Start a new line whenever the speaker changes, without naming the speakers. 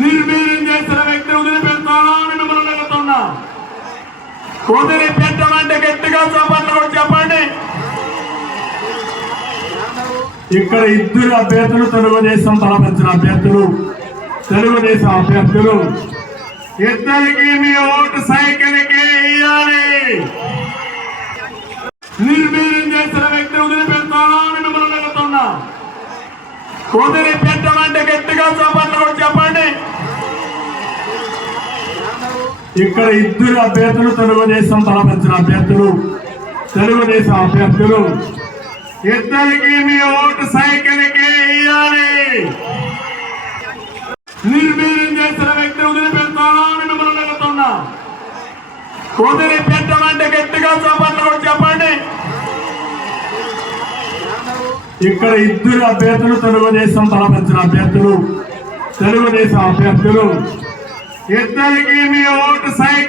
నిర్వీర్యం చేసిన వ్యక్తి వదిలిపెడతానని మిమ్మల్ని అడుగుతున్నా వదిలిపెట్టమంటే గట్టిగా చప్పట్లు కూడా చెప్పండి? ఇక్కడ ఇద్దరు అభ్యర్థులు తెలుగుదేశం తలపించిన అభ్యర్థులు. తెలుగుదేశం అభ్యర్థులు. ఇద్దరికి మీ ఓటు సైకిల్కి ఇయ్యాలి. నిర్వీర్యం చేసిన వ్యక్తి వదిలిపెడతానని మిమ్మల్ని అడుగుతున్నా వదిలిపెట్టమంటే గట్టిగా చప్పట్లు కొట్టి చెప్పండి ఇక్కడ ఇద్దరు అభ్యర్థులు తెలుగుదేశం తలపించిన అభ్యర్థులు. తెలుగుదేశం అభ్యర్థులు. ఇద్దరికి మీ ఓటు సైకిల్కి ఇయ్యాలి. నిర్వీర్యం చేసిన వ్యక్తి వదిలిపెడతానని మిమ్మల్ని అడుగుతున్నా. వదిలిపెట్టమంటే గట్టిగా చెప్పండి చెప్పండి. ఇక్కడ ఇద్దరు అభ్యర్థులు తెలుగుదేశం తలపించిన అభ్యర్థులు. తెలుగుదేశం అభ్యర్థులు. ఇద్దరికి మీ ఓటు సైకిల్కి